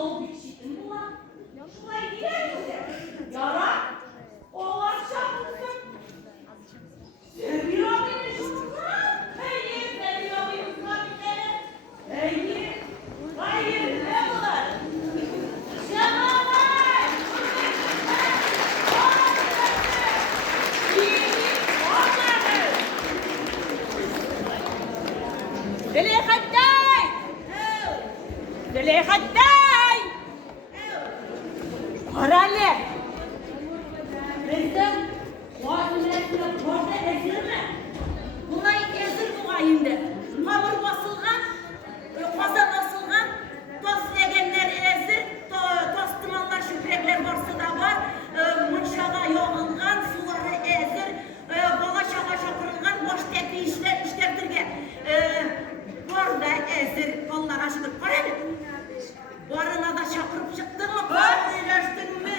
yolu biçildin mi lan? Şuraya gider misin? Yara, oğlan çarpmışsın. Seviyor musunuz lan? Hayır, seviyor musunuz lan bir kere? Hayır, hayır, ne bunlar? Şamalar! Züleyhat'tay! Parale! Bizden muhabbetine orada ezir mi? Bunlar ezir bu ayında. Hamur basılgan, kazan basılgan, tost yegenler ezir, tostumanlar şüprekler varsa da var, mınşağa yoğungan, suları ezir, bala şağa şapırılgan, boş tepi işlerdirge. Orada ezir, kollar açılıp var mı? Varına da şakırıp çıktın mı? İyileştin mi?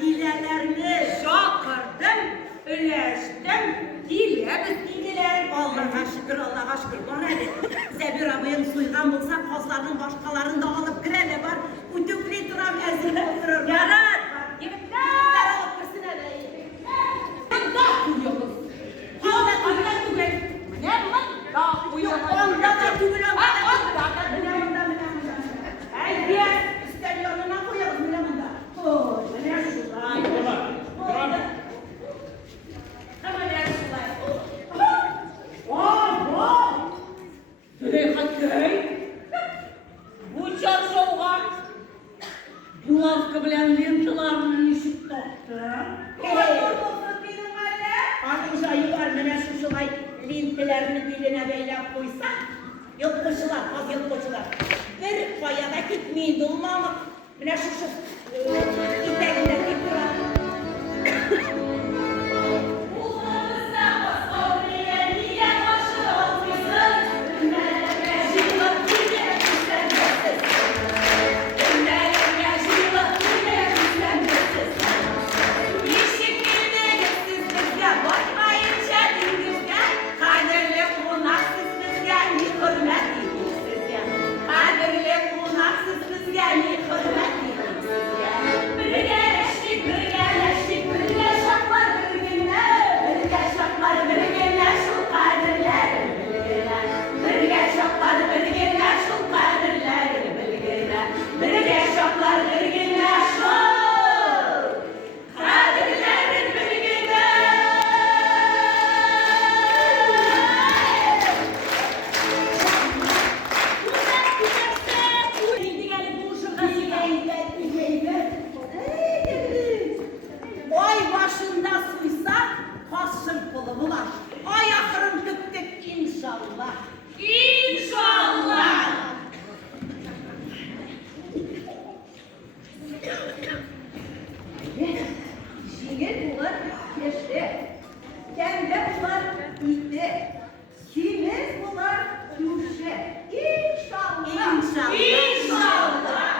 Hilelerini şakırdım, iyileştim. Hile biz hileler. Allah'a şükür, Allah'a şükür. Var hadi. Zebir abinin suygan bulsa kozlarının başkalarını da alıp krele var. Uydukli duram ezir oturur. Yarar. Gibitler alıp kırsın hele. Daha kuyuyoruz. Ondan tügül. Ne bu? Daha kuyuyoruz. Ondan da tügül. Diğer üstlerine koyalım bilemenda. Oh, ne şulay. Ama ne şulay. Oh. Züleyhat köy. Bu çarşoğan. Yulavka bilen lintılarını işit toptu. Hangi ayı var mene şulay lintilerini diline beylep koysa. Yılkıcılar, az yılkıcılar. Bir payada gitmeyin dolmamak. Mene şu iteğinde gittiler. Uzağımızda Osmanlı'ya niye başı olmuşsun? Ünlerle şivat yine üstlenmesiz. Ünlerle şivat yine üstlenmesiz. Yeşikliğine geçsizlikle bakmayın çetinizde. Kaderle kunaksızlıkla ni hürmet edilsizce. Kaderle kunaksızlıkla ni hürmet edilsizce. Birleştik, birge şaklar birgine. Birge şaklar birgine şu kaderler bilgine. Birge şaklar birgine şu kaderler bilgine. Birge şaklar birgine şu kaderler bilgine. Ay başında suysa kasım pulu bular. Ay ahırın tık inşallah. İnşallah. Şiir bular geçti. Kendi bular bitti. Kimiz bular düşe. İnşallah. İnşallah.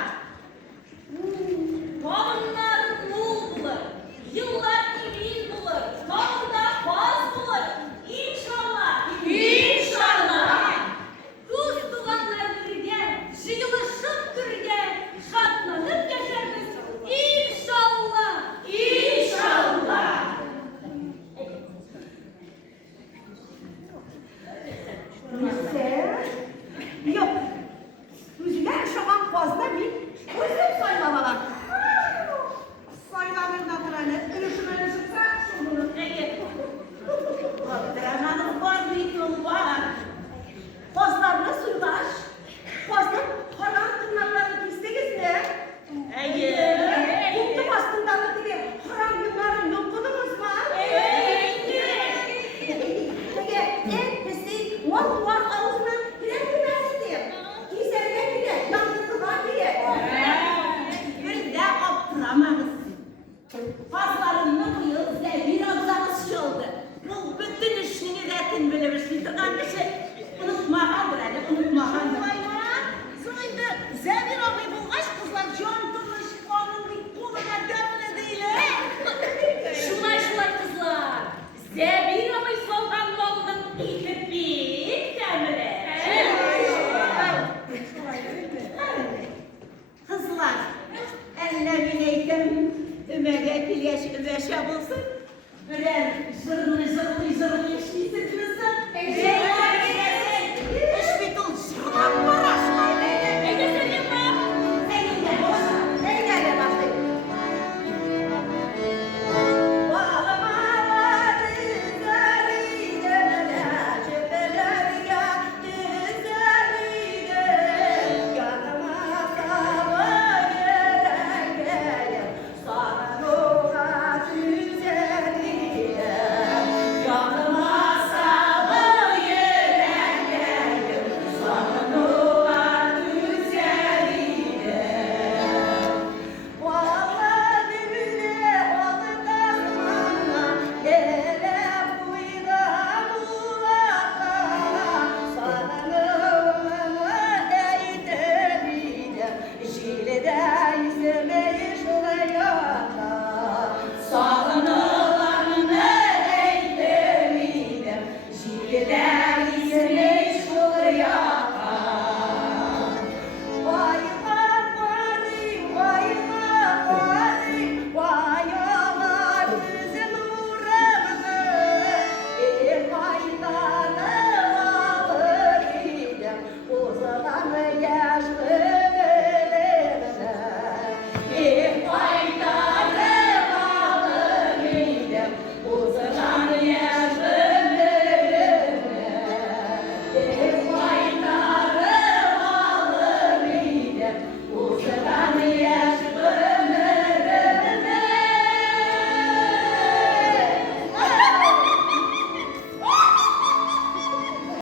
leşe bulsun. Böyle zırlı eşliyse kızım. İş bir dul şuradan var aşmayla. Ege sen yapma. Senin de boşa. Neyi gel başlayın. Yeah.